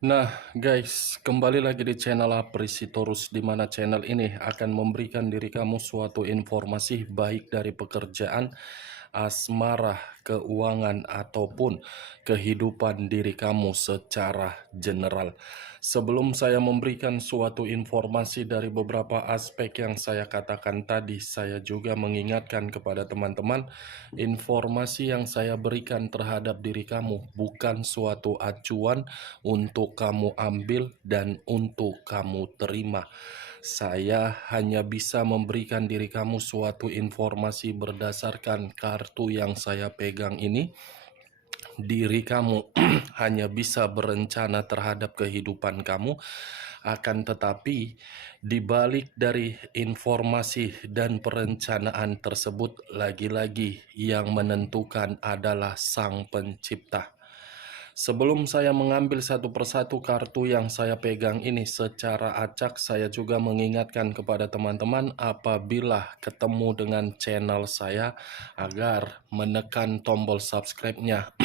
Nah, guys, kembali lagi di channel Aprisitorus, di mana channel ini akan memberikan diri kamu suatu informasi baik dari pekerjaan, asmara, keuangan, ataupun kehidupan diri kamu secara general. Sebelum saya memberikan suatu informasi dari beberapa aspek yang saya katakan tadi, saya juga mengingatkan kepada teman-teman, informasi yang saya berikan terhadap diri kamu bukan suatu acuan untuk kamu ambil dan untuk kamu terima. Saya hanya bisa memberikan diri kamu suatu informasi berdasarkan kartu yang saya pegang ini. Diri kamu hanya bisa berencana terhadap kehidupan kamu, akan tetapi di balik dari informasi dan perencanaan tersebut, lagi-lagi yang menentukan adalah Sang Pencipta. Sebelum saya mengambil satu persatu kartu yang saya pegang ini secara acak, saya juga mengingatkan kepada teman-teman apabila ketemu dengan channel saya agar menekan tombol subscribe-nya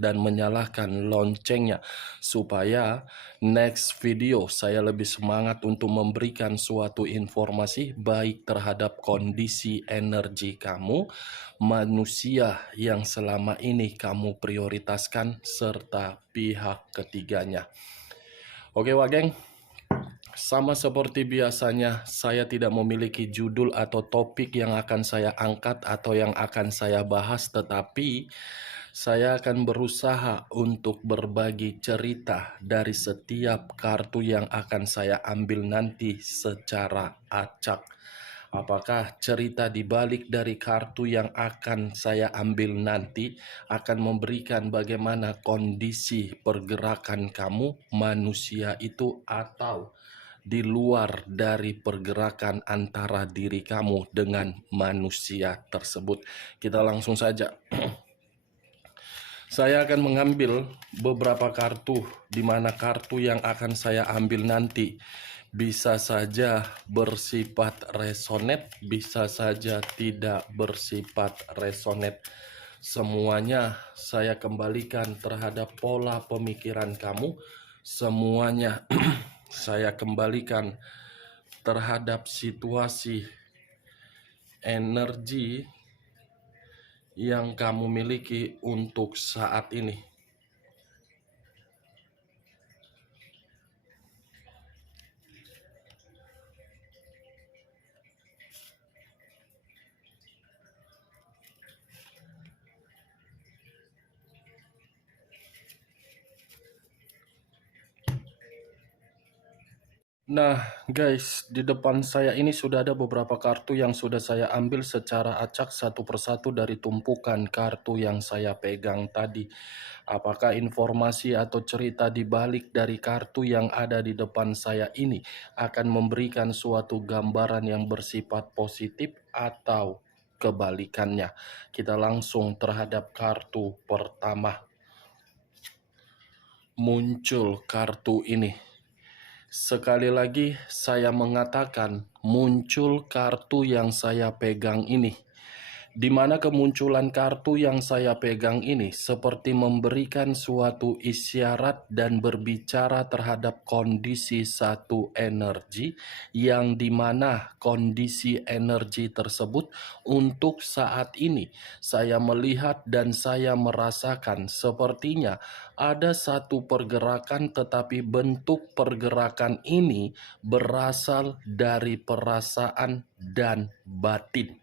dan menyalakan loncengnya supaya next video saya lebih semangat untuk memberikan suatu informasi baik terhadap kondisi energi kamu, manusia yang selama ini kamu prioritaskan, serta pihak ketiganya. Oke Wak Geng, sama seperti biasanya saya tidak memiliki judul atau topik yang akan saya angkat atau yang akan saya bahas, tetapi saya akan berusaha untuk berbagi cerita dari setiap kartu yang akan saya ambil nanti secara acak. Apakah cerita di balik dari kartu yang akan saya ambil nanti akan memberikan bagaimana kondisi pergerakan kamu, manusia itu, atau di luar dari pergerakan antara diri kamu dengan manusia tersebut? Kita langsung saja. Saya akan mengambil beberapa kartu, di mana kartu yang akan saya ambil nanti bisa saja bersifat resonate, bisa saja tidak bersifat resonate. Semuanya saya kembalikan terhadap pola pemikiran kamu. Semuanya saya kembalikan terhadap situasi energi yang kamu miliki untuk saat ini. Nah, guys, di depan saya ini sudah ada beberapa kartu yang sudah saya ambil secara acak satu persatu dari tumpukan kartu yang saya pegang tadi. Apakah informasi atau cerita di balik dari kartu yang ada di depan saya ini akan memberikan suatu gambaran yang bersifat positif atau kebalikannya? Kita langsung terhadap kartu pertama. Muncul kartu ini. Sekali lagi saya mengatakan muncul kartu yang saya pegang ini. Di mana kemunculan kartu yang saya pegang ini seperti memberikan suatu isyarat dan berbicara terhadap kondisi satu energi, yang dimana kondisi energi tersebut untuk saat ini saya melihat dan saya merasakan sepertinya ada satu pergerakan, tetapi bentuk pergerakan ini berasal dari perasaan dan batin.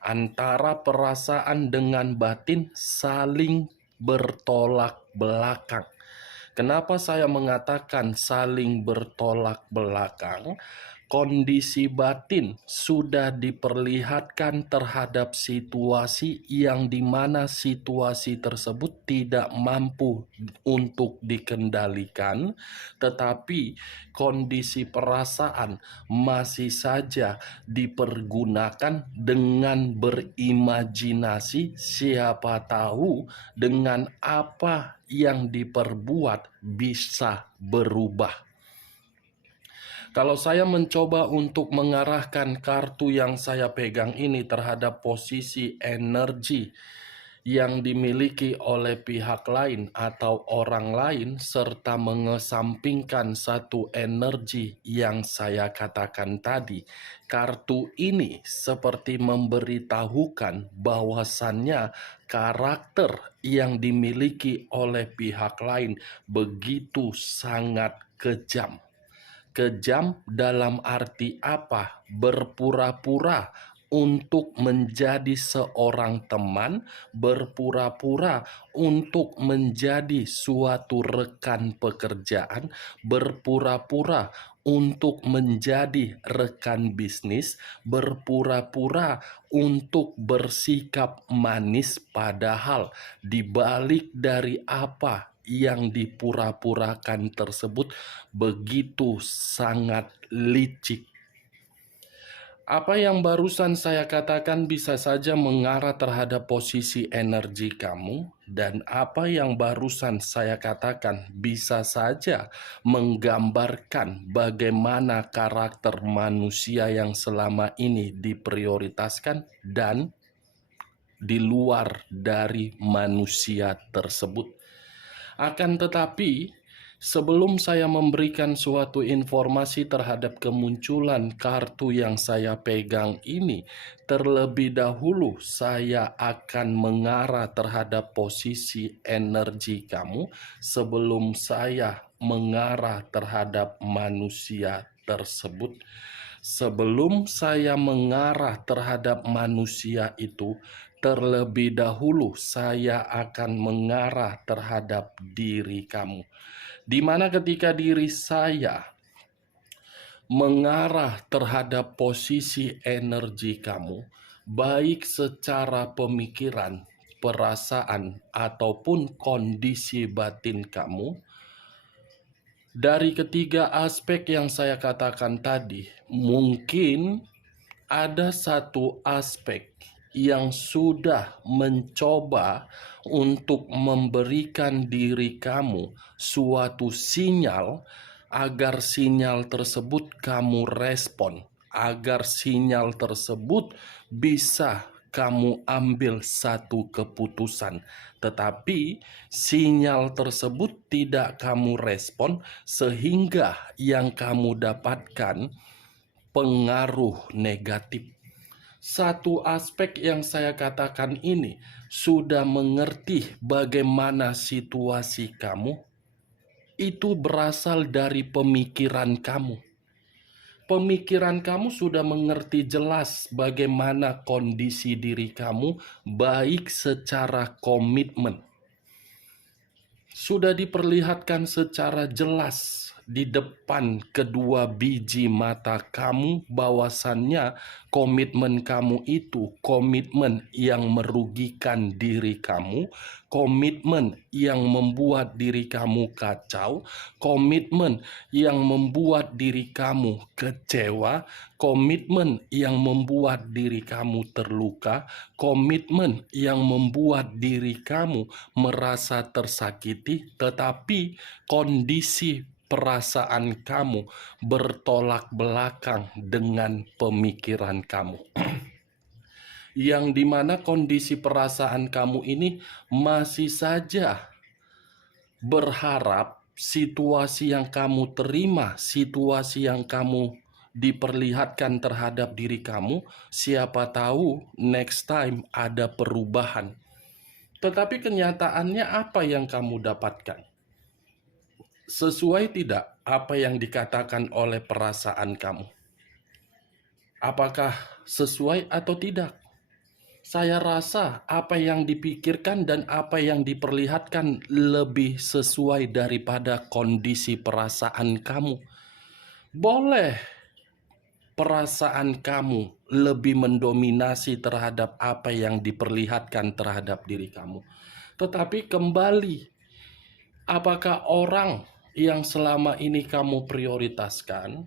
Antara perasaan dengan batin saling bertolak belakang. Kenapa saya mengatakan saling bertolak belakang? Kondisi batin sudah diperlihatkan terhadap situasi yang dimana situasi tersebut tidak mampu untuk dikendalikan, tetapi kondisi perasaan masih saja dipergunakan dengan berimajinasi, siapa tahu dengan apa yang diperbuat bisa berubah. Kalau saya mencoba untuk mengarahkan kartu yang saya pegang ini terhadap posisi energi yang dimiliki oleh pihak lain atau orang lain, serta mengesampingkan satu energi yang saya katakan tadi. Kartu ini seperti memberitahukan bahwasannya karakter yang dimiliki oleh pihak lain begitu sangat kejam. Kejam dalam arti apa? Berpura-pura untuk menjadi seorang teman, berpura-pura untuk menjadi suatu rekan pekerjaan, berpura-pura untuk menjadi rekan bisnis, berpura-pura untuk bersikap manis, padahal di balik dari apa yang dipura-purakan tersebut begitu sangat licik. Apa yang barusan saya katakan bisa saja mengarah terhadap posisi energi kamu, dan apa yang barusan saya katakan bisa saja menggambarkan bagaimana karakter manusia yang selama ini diprioritaskan dan di luar dari manusia tersebut. Akan tetapi, sebelum saya memberikan suatu informasi terhadap kemunculan kartu yang saya pegang ini, terlebih dahulu saya akan mengarah terhadap posisi energi kamu sebelum saya mengarah terhadap manusia tersebut. Sebelum saya mengarah terhadap manusia itu, terlebih dahulu saya akan mengarah terhadap diri kamu. Di mana ketika diri saya mengarah terhadap posisi energi kamu, baik secara pemikiran, perasaan, ataupun kondisi batin kamu, dari ketiga aspek yang saya katakan tadi, mungkin ada satu aspek yang sudah mencoba untuk memberikan diri kamu suatu sinyal agar sinyal tersebut kamu respon, agar sinyal tersebut bisa kamu ambil satu keputusan. Tetapi sinyal tersebut tidak kamu respon sehingga yang kamu dapatkan pengaruh negatif. Satu aspek yang saya katakan ini sudah mengerti bagaimana situasi kamu, itu berasal dari pemikiran kamu. Pemikiran kamu sudah mengerti jelas bagaimana kondisi diri kamu, baik secara komitmen. Sudah diperlihatkan secara jelas di depan kedua biji mata kamu bahwasannya komitmen kamu itu komitmen yang merugikan diri kamu, komitmen yang membuat diri kamu kacau, komitmen yang membuat diri kamu kecewa, komitmen yang membuat diri kamu terluka, komitmen yang membuat diri kamu merasa tersakiti, tetapi kondisi perasaan kamu bertolak belakang dengan pemikiran kamu. Yang dimana kondisi perasaan kamu ini masih saja berharap situasi yang kamu terima, situasi yang kamu diperlihatkan terhadap diri kamu, siapa tahu next time ada perubahan. Tetapi kenyataannya apa yang kamu dapatkan? Sesuai tidak apa yang dikatakan oleh perasaan kamu? Apakah sesuai atau tidak? Saya rasa apa yang dipikirkan dan apa yang diperlihatkan lebih sesuai daripada kondisi perasaan kamu. Boleh perasaan kamu lebih mendominasi terhadap apa yang diperlihatkan terhadap diri kamu. Tetapi kembali, apakah orang yang selama ini kamu prioritaskan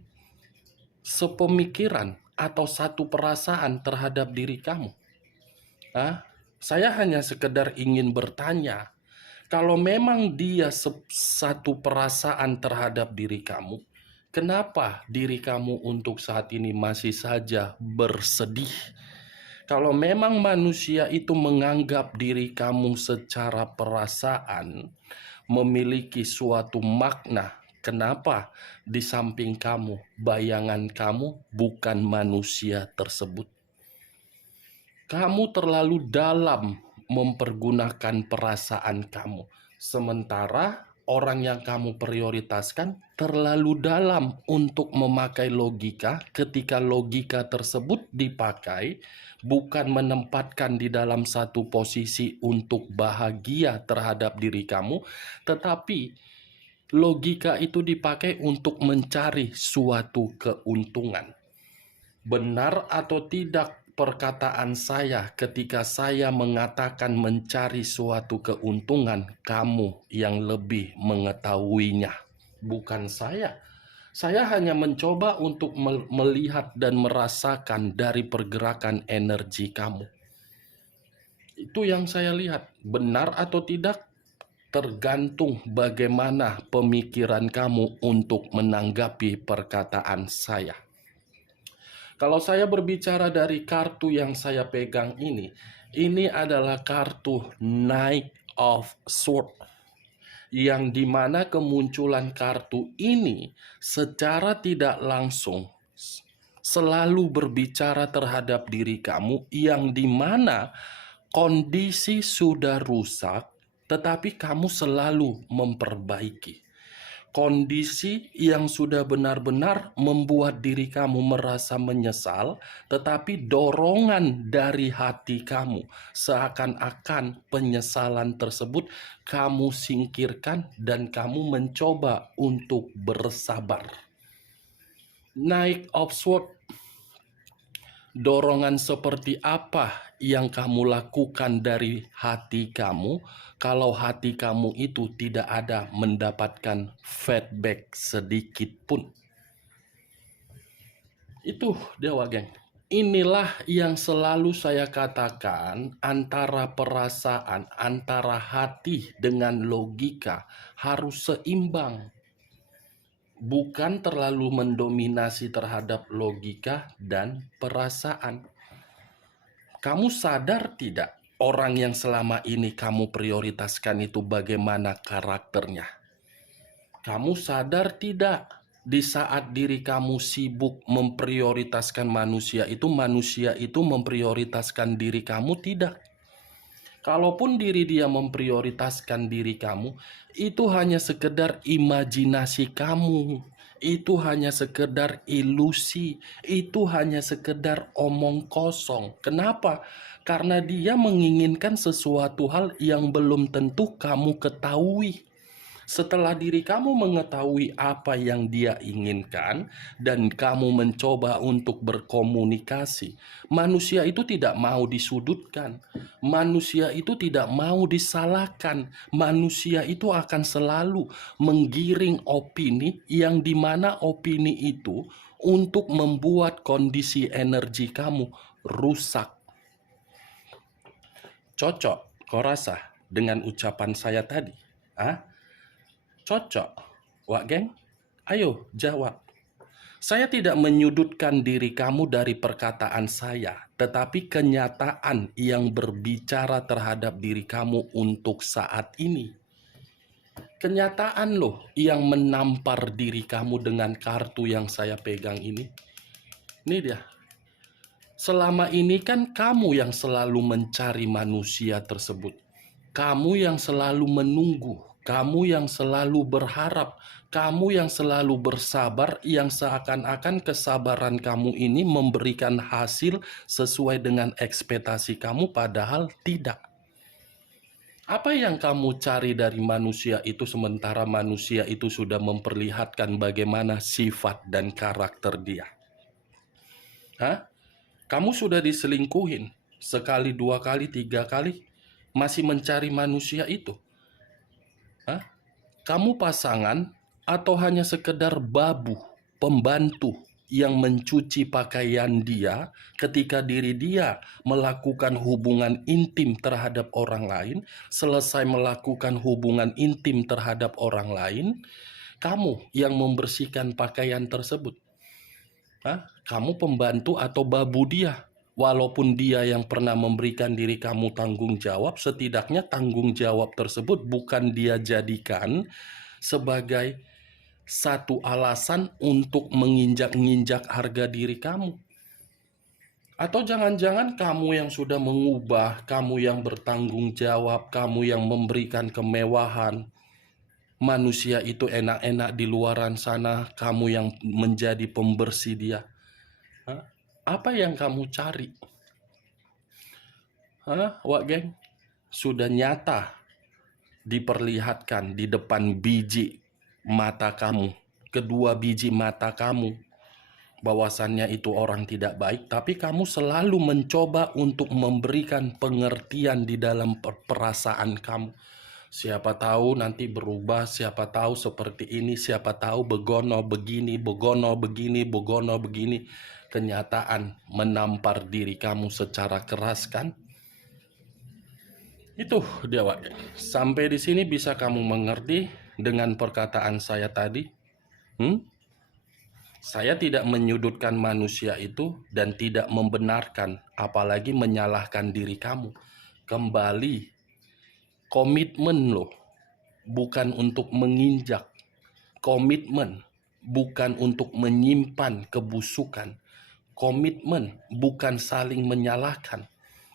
sepemikiran atau satu perasaan terhadap diri kamu? Saya hanya sekedar ingin bertanya, kalau memang dia satu perasaan terhadap diri kamu, kenapa diri kamu untuk saat ini masih saja bersedih? Kalau memang manusia itu menganggap diri kamu secara perasaan memiliki suatu makna, kenapa di samping kamu, bayangan kamu bukan manusia tersebut? Kamu terlalu dalam mempergunakan perasaan kamu, sementara orang yang kamu prioritaskan terlalu dalam untuk memakai logika. Ketika logika tersebut dipakai, bukan menempatkan di dalam satu posisi untuk bahagia terhadap diri kamu, tetapi logika itu dipakai untuk mencari suatu keuntungan. Benar atau tidak perkataan saya ketika saya mengatakan mencari suatu keuntungan? Kamu yang lebih mengetahuinya, bukan saya. Saya hanya mencoba untuk melihat dan merasakan dari pergerakan energi kamu. Itu yang saya lihat. Benar atau tidak tergantung bagaimana pemikiran kamu untuk menanggapi perkataan saya. Kalau saya berbicara dari kartu yang saya pegang ini adalah kartu Knight of Swords, yang dimana kemunculan kartu ini secara tidak langsung selalu berbicara terhadap diri kamu, yang dimana kondisi sudah rusak, tetapi kamu selalu memperbaiki. Kondisi yang sudah benar-benar membuat diri kamu merasa menyesal, tetapi dorongan dari hati kamu seakan-akan penyesalan tersebut kamu singkirkan dan kamu mencoba untuk bersabar. Knight of Swords, dorongan seperti apa yang kamu lakukan dari hati kamu kalau hati kamu itu tidak ada mendapatkan feedback sedikit pun? Itu Dewa Geng. Inilah yang selalu saya katakan, antara perasaan, antara hati dengan logika harus seimbang. Bukan terlalu mendominasi terhadap logika dan perasaan. Kamu sadar tidak, orang yang selama ini kamu prioritaskan itu bagaimana karakternya? Kamu sadar tidak, di saat diri kamu sibuk memprioritaskan manusia itu memprioritaskan diri kamu tidak? Kalaupun diri dia memprioritaskan diri kamu, itu hanya sekedar imajinasi kamu. Itu hanya sekedar ilusi. Itu hanya sekedar omong kosong. Kenapa? Karena dia menginginkan sesuatu hal yang belum tentu kamu ketahui. Setelah diri kamu mengetahui apa yang dia inginkan dan kamu mencoba untuk berkomunikasi, manusia itu tidak mau disudutkan, manusia itu tidak mau disalahkan, manusia itu akan selalu menggiring opini yang dimana opini itu untuk membuat kondisi energi kamu rusak. Cocok, kau rasa dengan ucapan saya tadi? Cocok, Wak Geng? Ayo jawab. Saya tidak menyudutkan diri kamu dari perkataan saya, tetapi kenyataan yang berbicara terhadap diri kamu untuk saat ini. Kenyataan loh yang menampar diri kamu dengan kartu yang saya pegang ini. Ini dia. Selama ini kan kamu yang selalu mencari manusia tersebut. Kamu yang selalu menunggu, kamu yang selalu berharap, kamu yang selalu bersabar, yang seakan-akan kesabaran kamu ini memberikan hasil sesuai dengan ekspektasi kamu, padahal tidak. Apa yang kamu cari dari manusia itu sementara manusia itu sudah memperlihatkan bagaimana sifat dan karakter dia? Kamu sudah diselingkuhin sekali, dua kali, tiga kali, masih mencari manusia itu? Kamu pasangan atau hanya sekedar babu, pembantu yang mencuci pakaian dia ketika diri dia melakukan hubungan intim terhadap orang lain, selesai melakukan hubungan intim terhadap orang lain, kamu yang membersihkan pakaian tersebut? Kamu pembantu atau babu dia? Walaupun dia yang pernah memberikan diri kamu tanggung jawab, setidaknya tanggung jawab tersebut bukan dia jadikan sebagai satu alasan untuk menginjak-injak harga diri kamu. Atau jangan-jangan kamu yang sudah mengubah, kamu yang bertanggung jawab, kamu yang memberikan kemewahan. Manusia itu enak-enak di luaran sana, kamu yang menjadi pembersih dia. Hah? Apa yang kamu cari? Wak geng? Sudah nyata diperlihatkan di depan biji mata kamu, kedua biji mata kamu, bahwasannya itu orang tidak baik, tapi kamu selalu mencoba untuk memberikan pengertian di dalam perasaan kamu. Siapa tahu nanti berubah, siapa tahu seperti ini, siapa tahu begono begini, begono begini, begono begini. Kenyataan menampar diri kamu secara keras kan? Itu dia, Wak. Sampai di sini bisa kamu mengerti dengan perkataan saya tadi? Saya tidak menyudutkan manusia itu dan tidak membenarkan, apalagi menyalahkan diri kamu. Kembali, komitmen loh, bukan untuk menginjak. Komitmen, bukan untuk menyimpan kebusukan. Komitmen, bukan saling menyalahkan.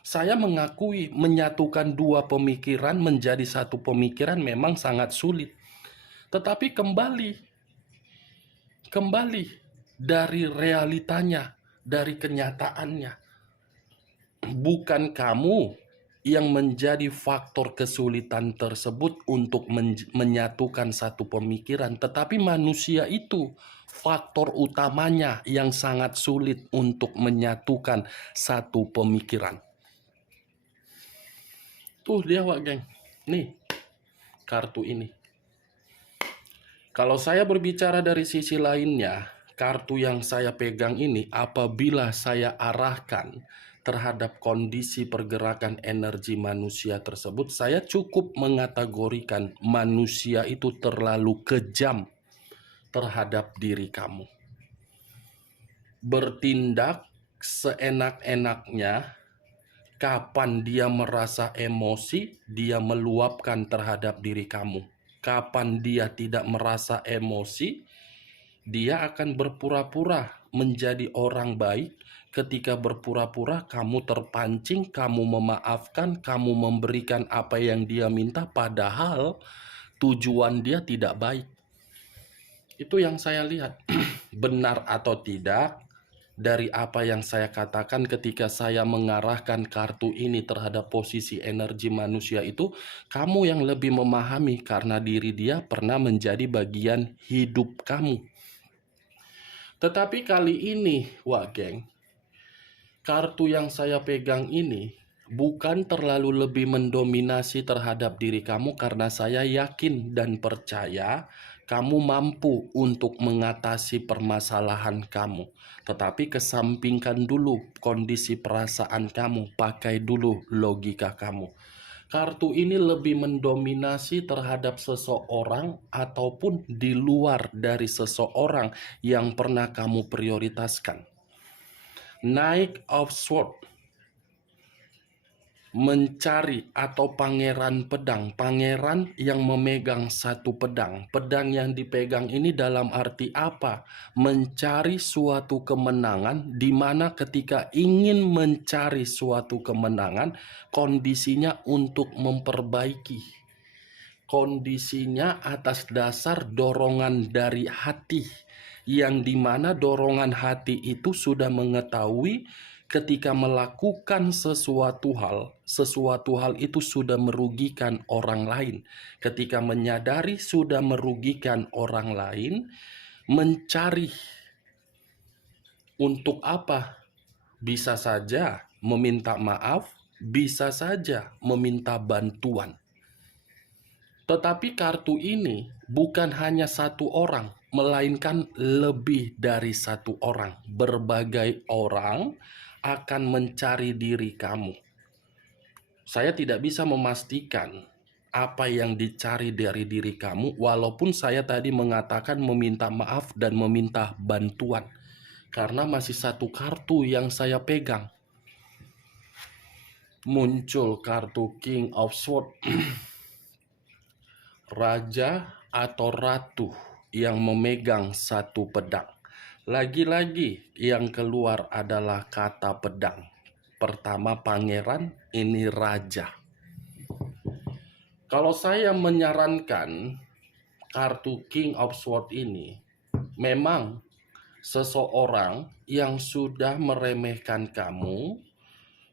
Saya mengakui menyatukan dua pemikiran menjadi satu pemikiran memang sangat sulit. Tetapi kembali dari realitanya, dari kenyataannya. Bukan kamu yang menjadi faktor kesulitan tersebut untuk menyatukan satu pemikiran, tetapi manusia itu faktor utamanya yang sangat sulit untuk menyatukan satu pemikiran. Tuh dia, Wak geng. Nih, kartu ini. Kalau saya berbicara dari sisi lainnya, kartu yang saya pegang ini apabila saya arahkan terhadap kondisi pergerakan energi manusia tersebut, saya cukup mengategorikan manusia itu terlalu kejam terhadap diri kamu. Bertindak seenak-enaknya, kapan dia merasa emosi, dia meluapkan terhadap diri kamu. Kapan dia tidak merasa emosi, dia akan berpura-pura menjadi orang baik. Ketika berpura-pura, kamu terpancing, kamu memaafkan, kamu memberikan apa yang dia minta, padahal tujuan dia tidak baik. Itu yang saya lihat. Benar atau tidak, dari apa yang saya katakan ketika saya mengarahkan kartu ini terhadap posisi energi manusia itu, kamu yang lebih memahami karena diri dia pernah menjadi bagian hidup kamu. Tetapi kali ini, Wak geng, kartu yang saya pegang ini bukan terlalu lebih mendominasi terhadap diri kamu karena saya yakin dan percaya kamu mampu untuk mengatasi permasalahan kamu. Tetapi kesampingkan dulu kondisi perasaan kamu, pakai dulu logika kamu. Kartu ini lebih mendominasi terhadap seseorang ataupun di luar dari seseorang yang pernah kamu prioritaskan. Knight of Swords, mencari atau pangeran pedang, pangeran yang memegang satu pedang. Pedang yang dipegang ini dalam arti apa? Mencari suatu kemenangan, di mana ketika ingin mencari suatu kemenangan, kondisinya untuk memperbaiki. Kondisinya atas dasar dorongan dari hati, yang dimana dorongan hati itu sudah mengetahui ketika melakukan sesuatu hal itu sudah merugikan orang lain. Ketika menyadari sudah merugikan orang lain, mencari untuk apa? Bisa saja meminta maaf, bisa saja meminta bantuan. Tetapi kartu ini bukan hanya satu orang, melainkan lebih dari satu orang. Berbagai orang akan mencari diri kamu. Saya tidak bisa memastikan apa yang dicari dari diri kamu, walaupun saya tadi mengatakan meminta maaf dan meminta bantuan. Karena masih satu kartu yang saya pegang. muncul kartu King of Swords, raja atau ratu yang memegang satu pedang. Lagi-lagi yang keluar adalah kata pedang. Pertama pangeran, ini raja. Kalau saya menyarankan kartu King of Swords ini, memang seseorang yang sudah meremehkan kamu,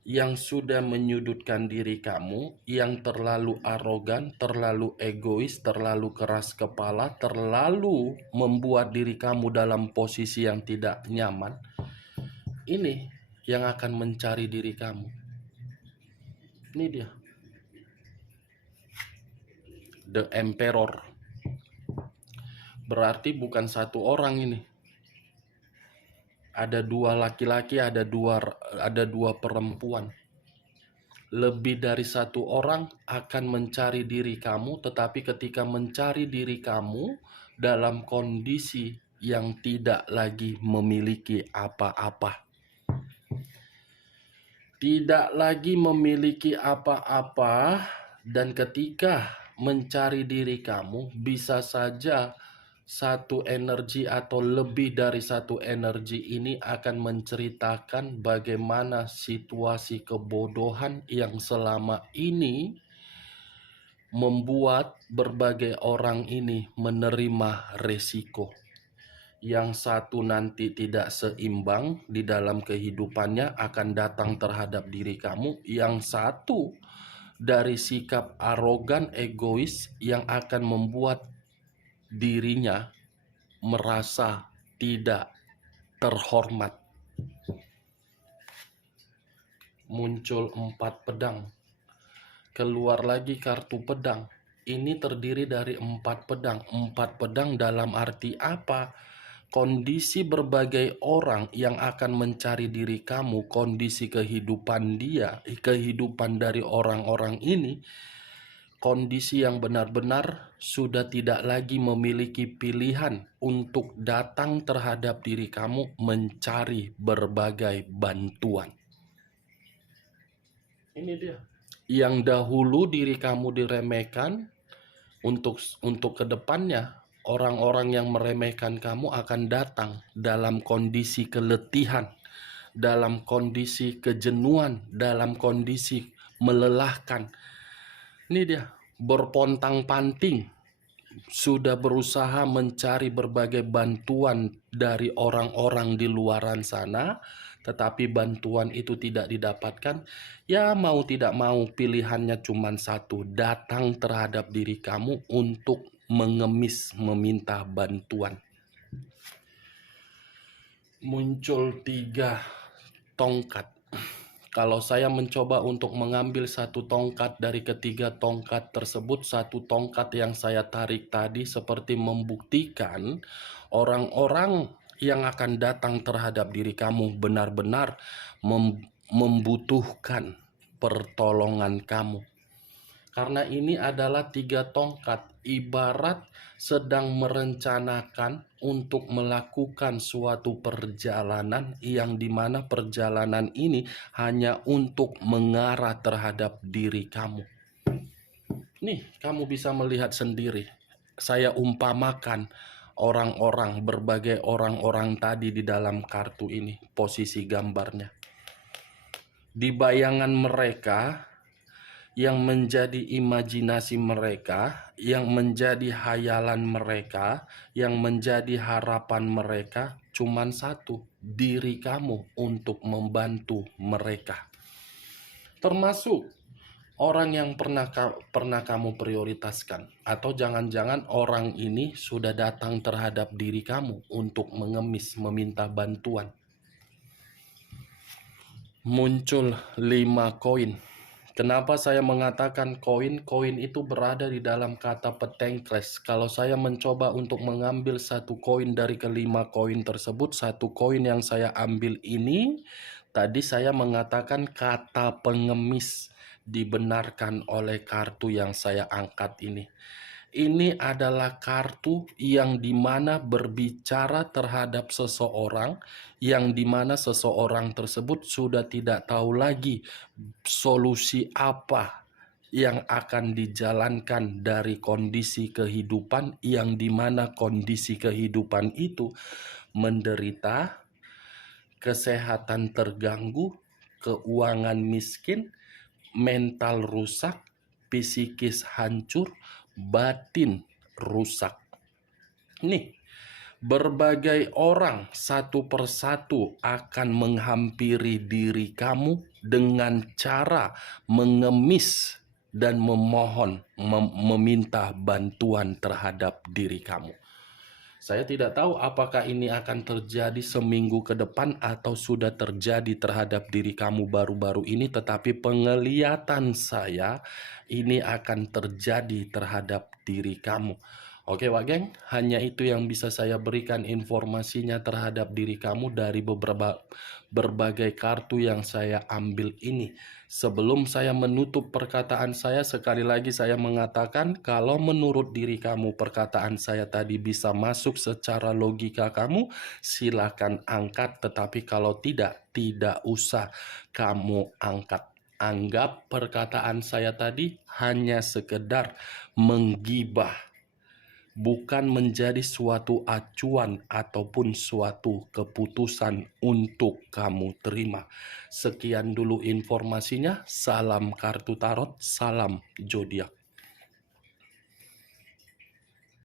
yang sudah menyudutkan diri kamu, yang terlalu arogan, terlalu egois, terlalu keras kepala, terlalu membuat diri kamu dalam posisi yang tidak nyaman, ini yang akan mencari diri kamu. Ini dia, The Emperor. Berarti bukan satu orang ini. Ada dua laki-laki, ada dua perempuan. Lebih dari satu orang akan mencari diri kamu, tetapi ketika mencari diri kamu dalam kondisi yang tidak lagi memiliki apa-apa. Tidak lagi memiliki apa-apa, dan ketika mencari diri kamu, bisa saja satu energi atau lebih dari satu energi ini akan menceritakan bagaimana situasi kebodohan yang selama ini membuat berbagai orang ini menerima resiko. Yang satu nanti tidak seimbang di dalam kehidupannya akan datang terhadap diri kamu. Yang satu dari sikap arogan, egois yang akan membuat dirinya merasa tidak terhormat. Muncul 4 pedang. Keluar lagi kartu pedang. Ini terdiri dari 4 pedang. 4 pedang dalam arti apa? Kondisi berbagai orang yang akan mencari diri kamu, kondisi kehidupan dia, kehidupan dari orang-orang ini, kondisi yang benar-benar sudah tidak lagi memiliki pilihan untuk datang terhadap diri kamu mencari berbagai bantuan. Ini dia. Yang dahulu diri kamu diremehkan, untuk kedepannya orang-orang yang meremehkan kamu akan datang dalam kondisi keletihan, dalam kondisi kejenuhan, dalam kondisi melelahkan. Ini dia, berpontang-panting, sudah berusaha mencari berbagai bantuan dari orang-orang di luaran sana, tetapi bantuan itu tidak didapatkan. Ya mau tidak mau pilihannya cuma satu, datang terhadap diri kamu untuk mengemis meminta bantuan. Muncul 3 tongkat. Kalau saya mencoba untuk mengambil satu tongkat dari ketiga tongkat tersebut, satu tongkat yang saya tarik tadi seperti membuktikan orang-orang yang akan datang terhadap diri kamu benar-benar membutuhkan pertolongan kamu. Karena ini adalah 3 tongkat, ibarat sedang merencanakan untuk melakukan suatu perjalanan yang dimana perjalanan ini hanya untuk mengarah terhadap diri kamu. Nih, kamu bisa melihat sendiri. Saya umpamakan berbagai orang-orang tadi di dalam kartu ini, posisi gambarnya. Di bayangan mereka, yang menjadi imajinasi mereka, yang menjadi hayalan mereka, yang menjadi harapan mereka cuman satu, diri kamu untuk membantu mereka. Termasuk orang yang pernah kamu prioritaskan, atau jangan-jangan orang ini sudah datang terhadap diri kamu untuk mengemis meminta bantuan. Muncul 5 koin. Kenapa saya mengatakan koin? Koin itu berada di dalam kata petengkles. Kalau saya mencoba untuk mengambil satu koin dari kelima koin tersebut, satu koin yang saya ambil ini, tadi saya mengatakan kata pengemis dibenarkan oleh kartu yang saya angkat ini. Ini adalah kartu yang dimana berbicara terhadap seseorang, yang dimana seseorang tersebut sudah tidak tahu lagi solusi apa yang akan dijalankan dari kondisi kehidupan, yang dimana kondisi kehidupan itu menderita, kesehatan terganggu, keuangan miskin, mental rusak, psikis hancur, batin rusak. Nih, berbagai orang satu persatu akan menghampiri diri kamu dengan cara mengemis dan memohon, meminta bantuan terhadap diri kamu. Saya tidak tahu apakah ini akan terjadi seminggu ke depan atau sudah terjadi terhadap diri kamu baru-baru ini, tetapi penglihatan saya ini akan terjadi terhadap diri kamu. Oke, Wak Geng, hanya itu yang bisa saya berikan informasinya terhadap diri kamu dari berbagai kartu yang saya ambil ini. Sebelum saya menutup perkataan saya, sekali lagi saya mengatakan kalau menurut diri kamu perkataan saya tadi bisa masuk secara logika kamu, silakan angkat. Tetapi kalau tidak, tidak usah kamu angkat. Anggap perkataan saya tadi hanya sekedar menggibah, bukan menjadi suatu acuan ataupun suatu keputusan untuk kamu terima. Sekian dulu informasinya. Salam kartu tarot, salam zodiak.